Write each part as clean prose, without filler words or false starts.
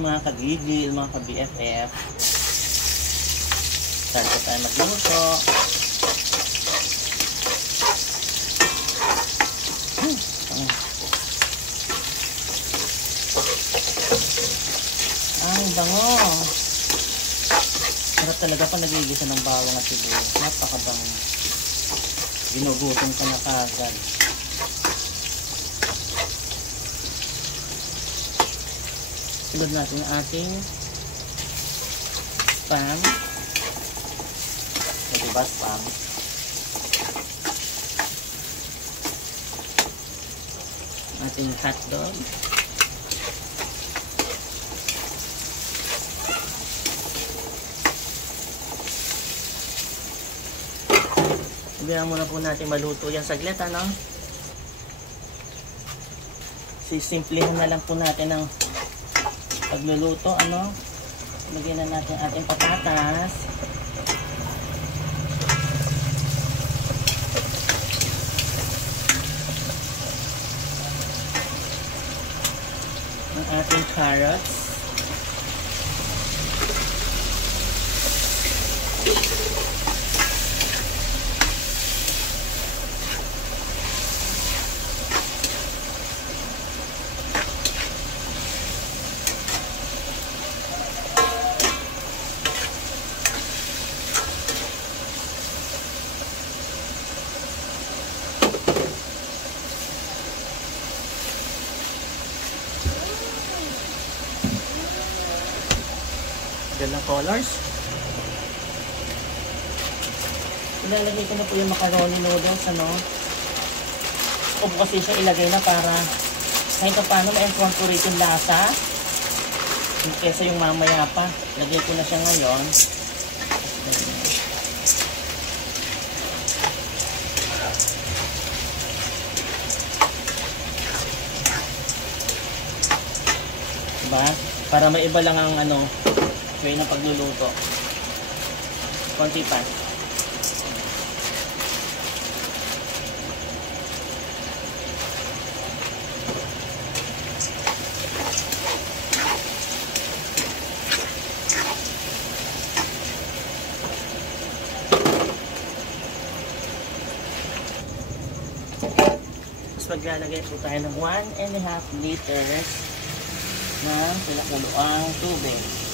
morning mga kagigil, mga ka-BFF. Start po tayo magluto. Ay, bango. Sarap talaga pa nagigisa ng bawang at sibuyas. Napakabango. Ginugutom ka na kagad. Sunod natin ang ating spam. O diba spam? Ating hotdog. Sabihan muna po natin maluto yan saglit, ano? Sisimplihan na lang po natin ang pagluluto, ano? Lagyan na natin ating patatas. Ang ating carrots. Ng colors. Ilalagay ko na po yung macaroni noodles, ano. O kasi siya ilagay na para kahit paano ma-incorporate yung lasa kesa yung mamaya pa. Lagay ko na siya ngayon. Diba? Para maiba lang ang ano way ng pagluluto. Konti pa. Tapos maglalagay po tayo ng 1.5 liters ng pinakuluang tubig.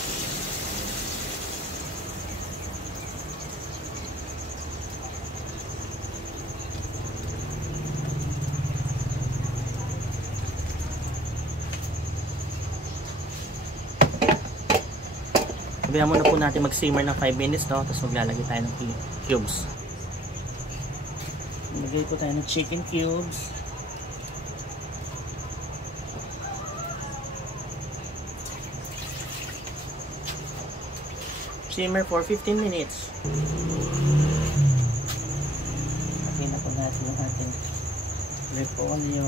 Sabihan muna po natin mag-simmer ng 5 minutes, no? Tapos maglalagay tayo ng cubes. Maglagay po tayo ng chicken cubes. Simmer for 15 minutes. Lagyan na po natin yung ating repolyo.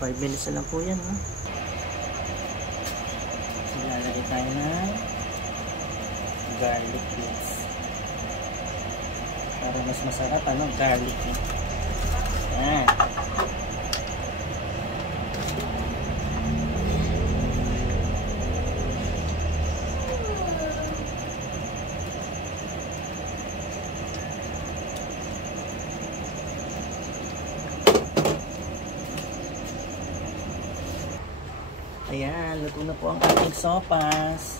Five minutes na lang po yan, ha? Ilalagay tayo ng garlic bits para mas masarap, ano? Garlic. Yan. Ayan, luto na po ang ating sopas.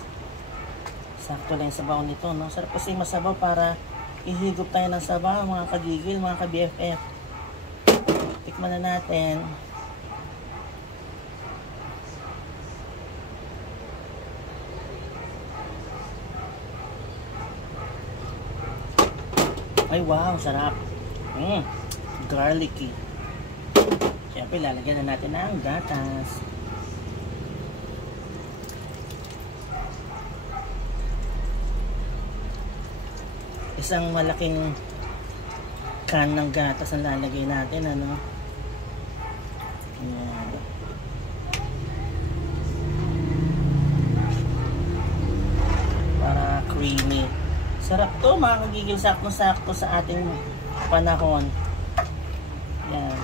Sakto lang yung sabaw nito, no? Sarap kasi masabaw para ihigop tayo ng sabaw, mga kagigil, mga ka-BFF. Tikman na natin. Ay, wow, sarap. Garlicky. Siyempre, lalagyan na natin ng gatas. Isang malaking can ng gatas ang lalagay natin, ano. Ayan. Para creamy. Sarap to, mga kagigil, sakto-sakto sa ating panahon. Ayan.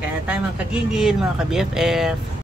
Kaya tayo mga kagigil, mga ka-BFF.